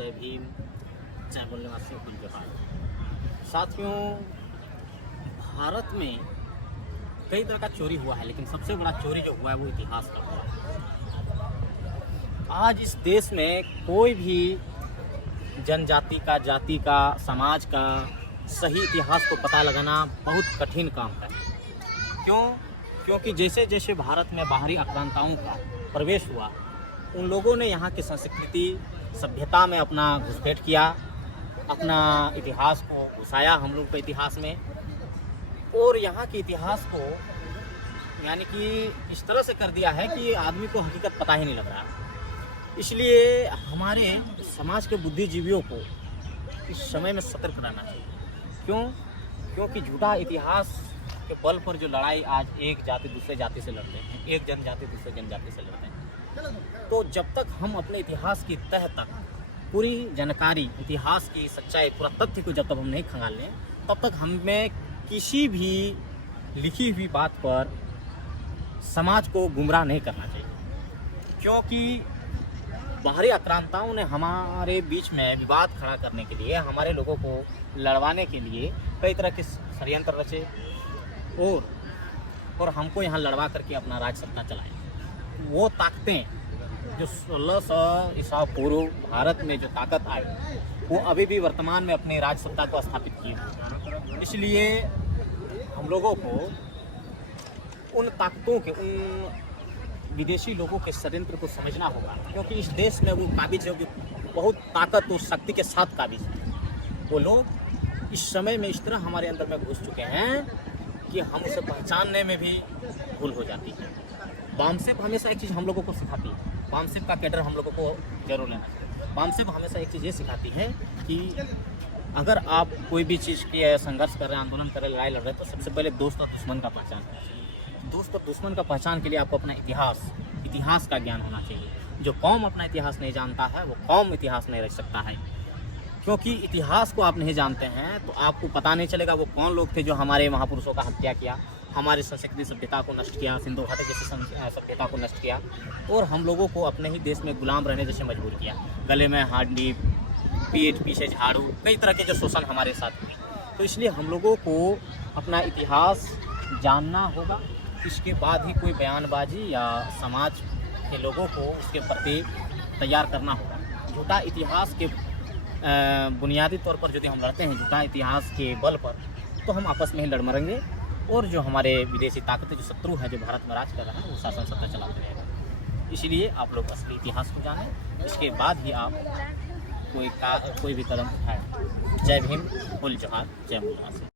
जय भीम, जय बोलनेवासियों कुल जोहार। साथियों, भारत में कई तरह का चोरी हुआ है, लेकिन सबसे बड़ा चोरी जो हुआ है वो इतिहास का हुआ है। आज इस देश में कोई भी जनजाति का, जाति का, समाज का सही इतिहास को पता लगाना बहुत कठिन काम है। क्यों? क्योंकि जैसे जैसे भारत में बाहरी आक्रांताओं का प्रवेश हुआ, उन लोगों ने यहाँ की संस्कृति, सभ्यता में अपना घुसपैठ किया, अपना इतिहास को घुसाया हम लोग के इतिहास में, और यहाँ के इतिहास को यानी कि इस तरह से कर दिया है कि आदमी को हकीकत पता ही नहीं लग रहा। इसलिए हमारे समाज के बुद्धिजीवियों को इस समय में सतर्क रहना चाहिए। क्यों? क्योंकि झूठा इतिहास के बल पर जो लड़ाई आज एक जाति दूसरे जाति से लड़ते हैं, एक जनजाति दूसरे जनजाति से लड़ते हैं, तो जब तक हम अपने इतिहास की तह तक पूरी जानकारी, इतिहास की सच्चाई, पूरा तथ्य को जब तक हम नहीं खंगाल लें, तब तक हमें किसी भी लिखी हुई बात पर समाज को गुमराह नहीं करना चाहिए। क्योंकि बाहरी आक्रांताओं ने हमारे बीच में विवाद खड़ा करने के लिए, हमारे लोगों को लड़वाने के लिए कई तरह के षड्यंत्र रचे और हमको यहाँ लड़वा करके अपना राज सत्ता चलाए। वो ताकतें जो 1600 ईसा पूर्व भारत में जो ताकत आई, वो अभी भी वर्तमान में अपने राज सत्ता को स्थापित किए। इसलिए हम लोगों को उन ताकतों के, उन विदेशी लोगों के षड्यंत्र को समझना होगा। क्योंकि इस देश में वो काबिज है, बहुत ताकत और शक्ति के साथ काबिज है। वो लोग इस समय में इस तरह हमारे अंदर में घुस चुके हैं कि हम उसे पहचानने में भी भूल हो जाती है। बामसेप हमेशा एक चीज़ हम लोगों को सिखाती है, बामसेप का कैडर हम लोगों को जरूर लेना चाहिए। बामसेप हमेशा एक चीज़ ये सिखाती है कि अगर आप कोई भी चीज़ के संघर्ष कर रहे हैं, आंदोलन कर रहे हैं, लड़ाई लड़ रहे हैं, तो सबसे पहले दोस्त और दुश्मन का पहचान करना चाहिए। दोस्त और दुश्मन का पहचान के लिए आपको अपना इतिहास का ज्ञान होना चाहिए। जो कौम अपना इतिहास नहीं जानता है, वो कौम इतिहास नहीं रख सकता है। क्योंकि इतिहास को आप नहीं जानते हैं तो आपको पता नहीं चलेगा वो कौन लोग थे जो हमारे महापुरुषों का हत्या किया, हमारी संस्कृति सभ्यता को नष्ट किया, सिंधु घाटी जैसी सभ्यता को नष्ट किया, और हम लोगों को अपने ही देश में गुलाम रहने जैसे मजबूर किया। गले में हांडी, पीठ पीछे झाड़ू, कई तरह के जो शोषण हमारे साथ हुए। तो इसलिए हम लोगों को अपना इतिहास जानना होगा। इसके बाद ही कोई बयानबाजी या समाज के लोगों को उसके प्रति तैयार करना होगा। झूठा इतिहास के बुनियादी तौर पर यदि हम लड़ते हैं, झूठा इतिहास के बल पर, तो हम आपस में ही लड़ मरेंगे, और जो हमारे विदेशी ताकतें, जो शत्रु है, जो भारत में राज कर रहा है, वो शासन सत्ता चलाते रहेगा। इसलिए आप लोग असली इतिहास को जानें, इसके बाद ही आप कोई भी कदम उठाएं। जय भीम, कुल जोहार, जय बोलनेवासी।